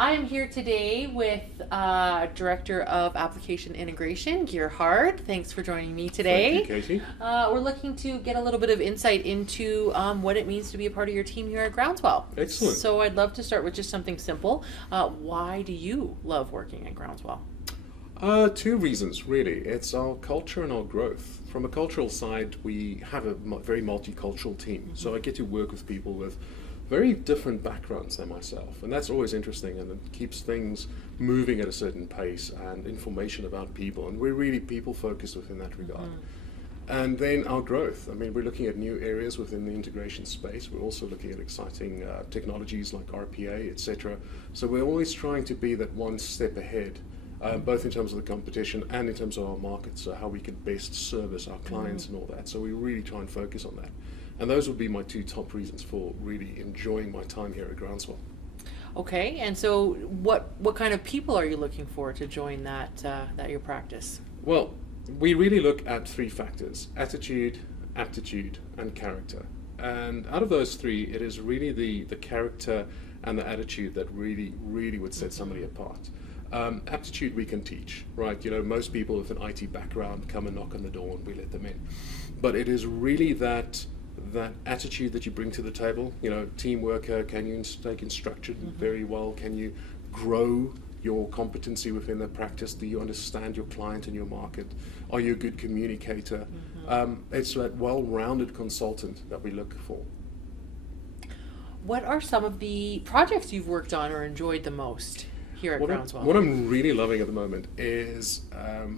I am here today with Director of Application Integration, Gerhard. Thanks for joining me today. Thank you, Katie. We're looking to get a little bit of insight into what it means to be a part of your team here at Groundswell. Excellent. So I'd love to start with just something simple. Why do you love working at Groundswell? Two reasons, really. It's our culture and our growth. From a cultural side, we have a very multicultural team. So I get to work with people with very different backgrounds than myself. And that's always interesting, and it keeps things moving at a certain pace and information about people. And we're really people focused within that regard. And then our growth. I mean, we're looking at new areas within the integration space. We're also looking at exciting technologies like RPA, etc. So we're always trying to be that one step ahead, both in terms of the competition and in terms of our market, so how we can best service our clients and all that. So we really try and focus on that. And those would be my two top reasons for really enjoying my time here at Groundswell. Okay, and so what kind of people are you looking for to join that your practice? Well, we really look at three factors: attitude, aptitude, and character. And out of those three, it is really the character and the attitude that really would set somebody apart. Aptitude we can teach, right? You know, most people with an IT background come and knock on the door and we let them in. But it is really that attitude that you bring to the table. You know, team worker, can you take instruction very well? Can you grow your competency within the practice? Do you understand your client and your market? Are you a good communicator? It's that well-rounded consultant that we look for. What are some of the projects you've worked on or enjoyed the most here at Groundswell? What I'm really loving at the moment is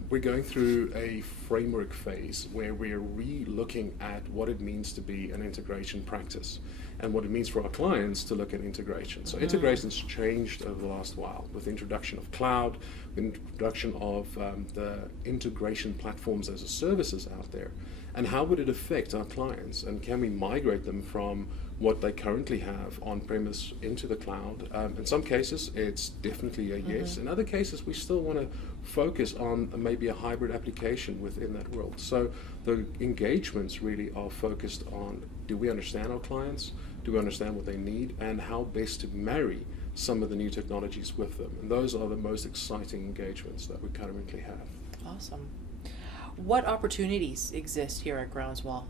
we're going through a framework phase where we're re-looking at what it means to be an integration practice and what it means for our clients to look at integration. So integration's changed over the last while with the introduction of cloud, the introduction of the integration platforms as a services out there. And how would it affect our clients? And can we migrate them from what they currently have on-premise into the cloud? In some cases, it's definitely a yes. In other cases, we still want to focus on maybe a hybrid application within that world. So the engagements really are focused on, do we understand our clients? Do we understand what they need? And how best to marry some of the new technologies with them? And those are the most exciting engagements that we currently have. Awesome. What opportunities exist here at Groundswell?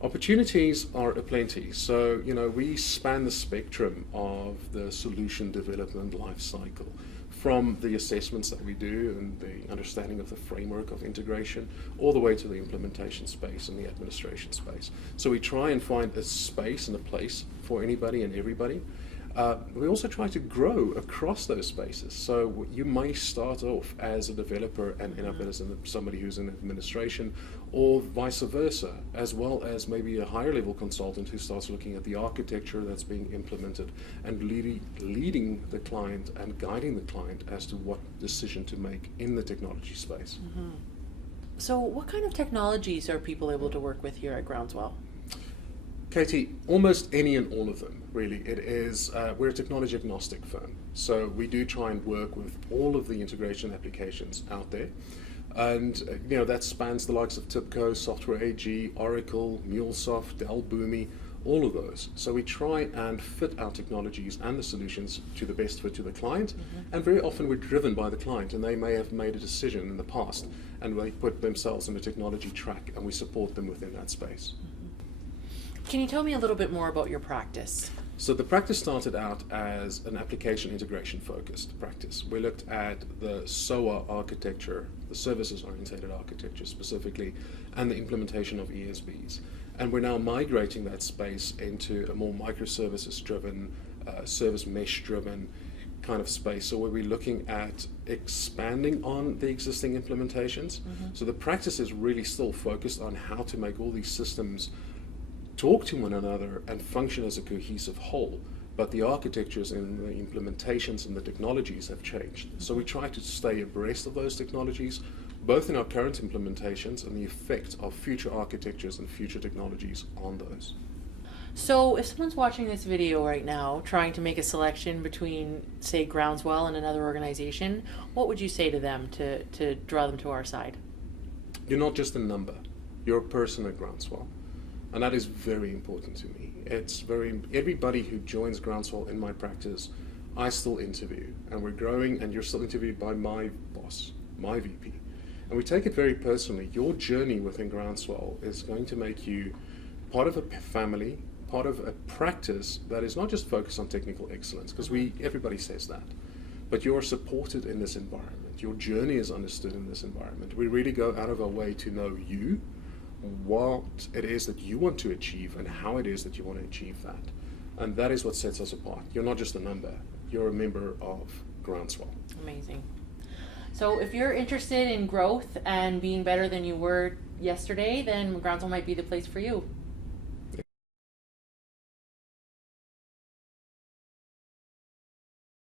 Opportunities are aplenty. So, you know, we span the spectrum of the solution development life cycle, from the assessments that we do and the understanding of the framework of integration, all the way to the implementation space and the administration space. So we try and find a space and a place for anybody and everybody. We also try to grow across those spaces. So you may start off as a developer and end up as somebody who's in administration, or vice versa, as well as maybe a higher level consultant who starts looking at the architecture that's being implemented and leading the client and guiding the client as to what decision to make in the technology space. So what kind of technologies are people able to work with here at Groundswell? Katie, almost any and all of them, really. It is, we're a technology agnostic firm, so we do try and work with all of the integration applications out there. And you know, that spans the likes of TIBCO, Software AG, Oracle, MuleSoft, Dell Boomi, all of those. So we try and fit our technologies and the solutions to the best fit to the client. And very often we're driven by the client, and they may have made a decision in the past and they put themselves on a technology track, and we support them within that space. Can you tell me a little bit more about your practice? So the practice started out as an application integration focused practice. We looked at the SOA architecture, the services oriented architecture specifically, and the implementation of ESBs. And we're now migrating that space into a more microservices driven, service mesh driven kind of space. So where we're looking at expanding on the existing implementations. So the practice is really still focused on how to make all these systems talk to one another and function as a cohesive whole, but the architectures and the implementations and the technologies have changed. So we try to stay abreast of those technologies, both in our current implementations and the effect of future architectures and future technologies on those. So if someone's watching this video right now, trying to make a selection between, say, Groundswell and another organization, what would you say to them to draw them to our side? You're not just a number, you're a person at Groundswell. And that is very important to me. Everybody who joins Groundswell in my practice I still interview, and we're growing, and you're still interviewed by my boss, my VP. And we take it very personally. Your journey within Groundswell is going to make you part of a family, part of a practice that is not just focused on technical excellence, because everybody says that, but you're supported in this environment. Your journey is understood in this environment. We really go out of our way to know you, what it is that you want to achieve, and how it is that you want to achieve that. And that is what sets us apart. You're not just a number, you're a member of Groundswell. Amazing. So if you're interested in growth and being better than you were yesterday, then Groundswell might be the place for you.